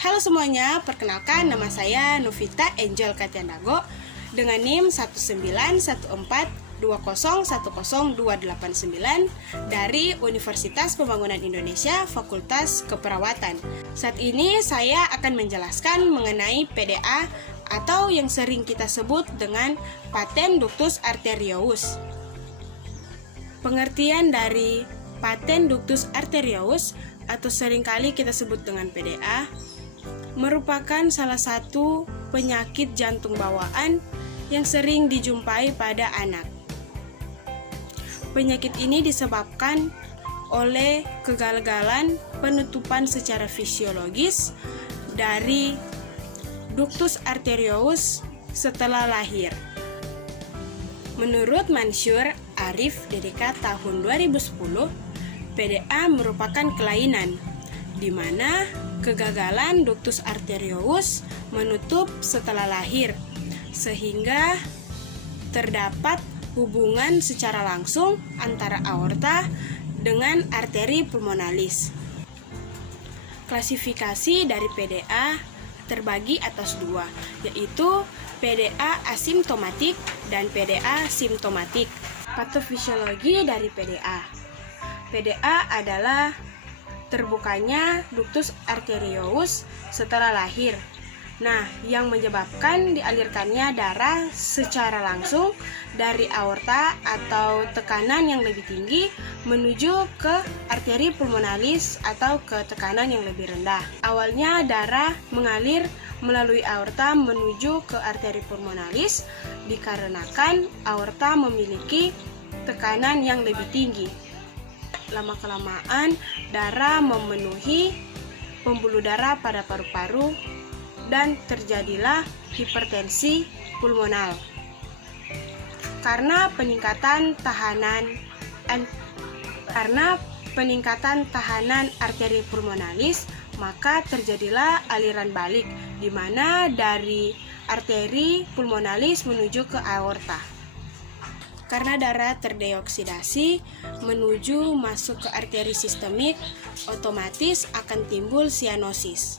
Halo semuanya, perkenalkan nama saya Novita Angel Katianago dengan NIM 19142010289 dari Universitas Pembangunan Indonesia Fakultas Keperawatan. Saat ini saya akan menjelaskan mengenai PDA atau yang sering kita sebut dengan paten ductus arteriosus. Pengertian dari paten ductus arteriosus atau seringkali kita sebut dengan PDA merupakan salah satu penyakit jantung bawaan yang sering dijumpai pada anak. Penyakit ini disebabkan oleh kegagalan penutupan secara fisiologis dari ductus arteriosus setelah lahir. Menurut Mansur Arif DDK tahun 2010, PDA merupakan kelainan di mana kegagalan ductus arteriosus menutup setelah lahir, sehingga terdapat hubungan secara langsung antara aorta dengan arteri pulmonalis. Klasifikasi dari PDA terbagi atas dua, yaitu PDA asimptomatik dan PDA simptomatik. Patofisiologi dari PDA. PDA adalah terbukanya ductus arteriosus setelah lahir. Nah, yang menyebabkan dialirkannya darah secara langsung dari aorta atau tekanan yang lebih tinggi menuju ke arteri pulmonalis atau ke tekanan yang lebih rendah. Awalnya darah mengalir melalui aorta menuju ke arteri pulmonalis dikarenakan aorta memiliki tekanan yang lebih tinggi. Lama-kelamaan darah memenuhi pembuluh darah pada paru-paru dan terjadilah hipertensi pulmonal. Karena peningkatan tahanan arteri pulmonalis, maka terjadilah aliran balik di mana dari arteri pulmonalis menuju ke aorta. Karena darah terdeoksidasi menuju masuk ke arteri sistemik, otomatis akan timbul sianosis.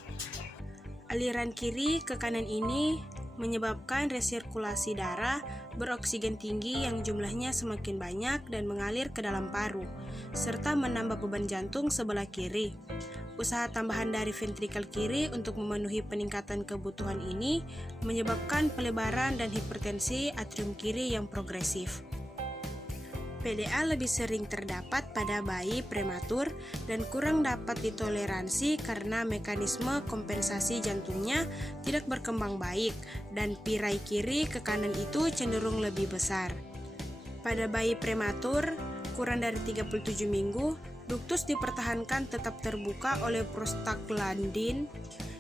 Aliran kiri ke kanan ini menyebabkan resirkulasi darah beroksigen tinggi yang jumlahnya semakin banyak dan mengalir ke dalam paru, serta menambah beban jantung sebelah kiri. Usaha tambahan dari ventrikel kiri untuk memenuhi peningkatan kebutuhan ini menyebabkan pelebaran dan hipertensi atrium kiri yang progresif. PDA lebih sering terdapat pada bayi prematur dan kurang dapat ditoleransi karena mekanisme kompensasi jantungnya tidak berkembang baik dan pirai kiri ke kanan itu cenderung lebih besar. Pada bayi prematur kurang dari 37 minggu, ductus dipertahankan tetap terbuka oleh prostaglandin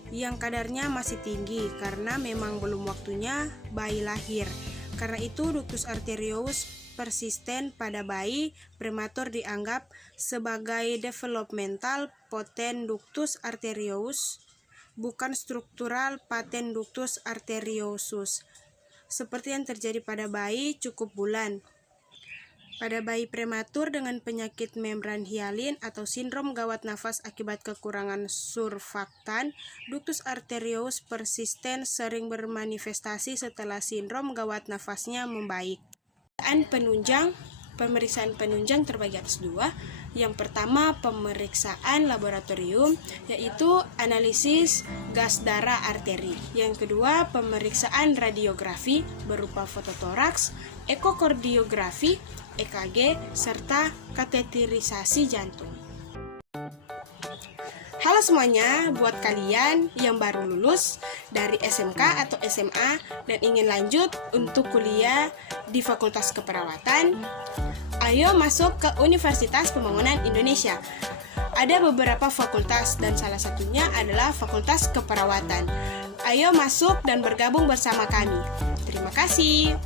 yang kadarnya masih tinggi karena memang belum waktunya bayi lahir. Karena itu ductus arteriosus persisten pada bayi prematur dianggap sebagai developmental paten ductus arteriosus, bukan struktural paten ductus arteriosus, seperti yang terjadi pada bayi cukup bulan. Pada bayi prematur dengan penyakit membran hialin atau sindrom gawat nafas akibat kekurangan surfaktan, ductus arteriosus persisten sering bermanifestasi setelah sindrom gawat nafasnya membaik. Pemeriksaan penunjang terbagi atas dua. Yang pertama, pemeriksaan laboratorium, yaitu analisis gas darah arteri. Yang kedua, pemeriksaan radiografi berupa fototoraks, ekokardiografi, EKG, serta kateterisasi jantung. Halo semuanya, buat kalian yang baru lulus dari SMK atau SMA dan ingin lanjut untuk kuliah di Fakultas Keperawatan, ayo masuk ke Universitas Pembangunan Indonesia. Ada beberapa fakultas dan salah satunya adalah Fakultas Keperawatan. Ayo masuk dan bergabung bersama kami. Terima kasih.